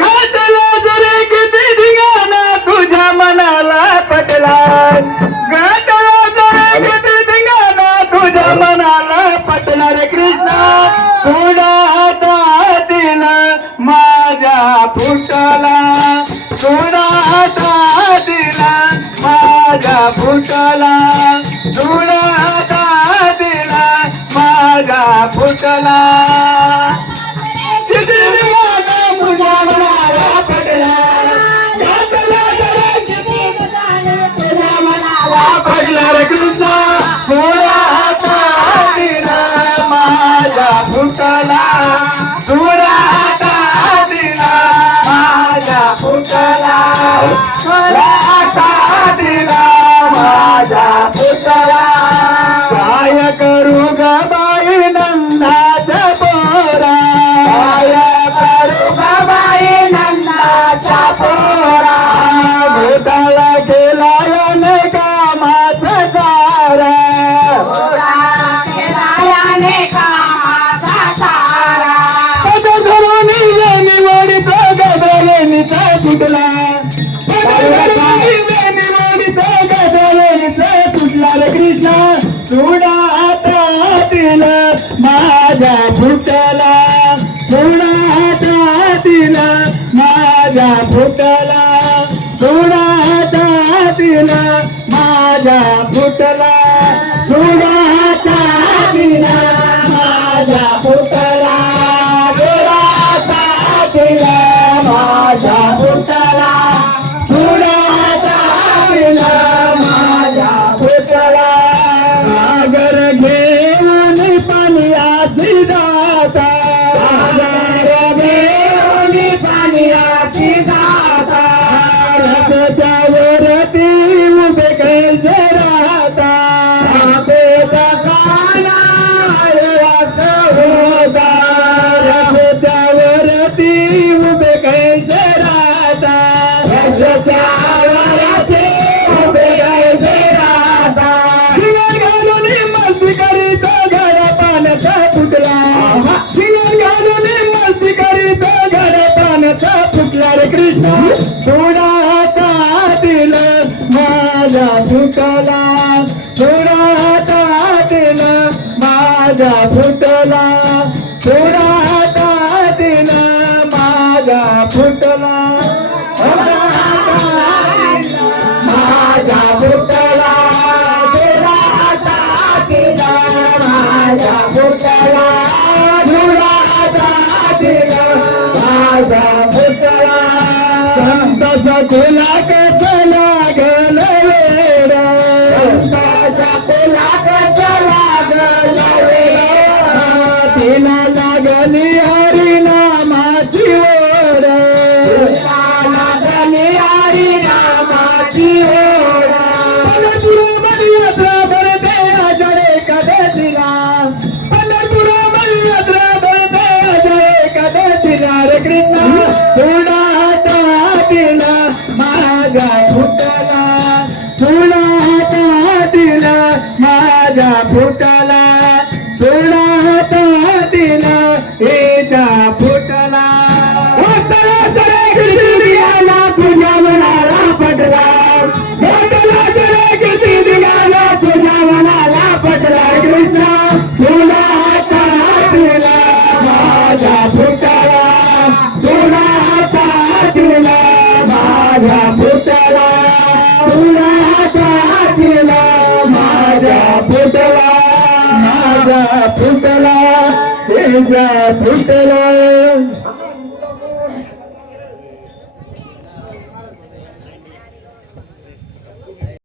घातला जरे किती धिंगाणा तुझ्या मनाला पटला. घातला जरे किती धिंगाणा तुझ्या मनाला पटला रे कृष्णा. थोडा हातातील माझ्या फुटला. थोडा हातातील माझ्या फुटला. थोडा हातातील माझ्या फुटला. पडला रे कृष्णा. थोडा हातातील माझ्या फुटला. थोडा हातातील माझ्या फुटला. थोडा हातातील माझ्या फुटला. काय करू ग बाई नंदाच्या पोरा. काय करू ग बाई नंदाच्या पोरा. घोटाळा केला याने कामाचा सारा. निवडीचा गदलेनीचा तुटला. गदलेनीचा तुटला रे कृष्णा. थोडा हातातील माझ्या फुटला. थोडा हातातील माझ्या फुटला. थोडा हातातील माझ्या फुटला. थोडा हातातील माझ्या फुटला. थोडा हातातील माझ्या फुटला. थोडा हातातील माझ्या फुटला. सागर घेऊन पाण्याची जाता. सागर घेऊन पाण्याची जाता. रस्त्यावरती उभे कैसे राहता. पेटा काना होता. रस्त्यावरती उभे कैसे राहता. रस्त्यावरती उभे कैसे राहता. शिंगार घालून मस्ती करीत घर पाण्याचा फुटला. शिंगार घालून मस्ती करीत घर पाण्याचा फुटला रे कृष्णा. थोडा हातातील माझ्या फुटला. थोडा हातातील माझ्या फुटला. थोडा हातातील माझ्या फुटला. थोडा हातातील माझ्या फुटला. थोडा हातातील माझ्या फुटला. थोडा हातातील माझ्या फुटला. संत सखुला कचला गल वेडा. संत सखुला कचला गल वेडा. तिला लागली हरिनामाची ओढ. तिला लागली हरिनामाची ओढ. पंढरपुरामध्ये यात्रा भरते आषाढी एकादशीला. पंढरपुरामध्ये यात्रा भरते आषाढी एकादशीला रे कृष्णा. थोडा हातातील माझ्या फुटला. थोडा हातातील माझ्या फुटला. थोडा हातातील हिच्या फुटला. तुझ्या मनाला पटला. तुझ्या मनाला पटला कृष्णा. तुला हातातील माझ्या फुटला. तुला हातातील माझ्या फुटला. तुला हातातील माझ्या फुटला. माझ्या फुटला. तुझ्या फुटला.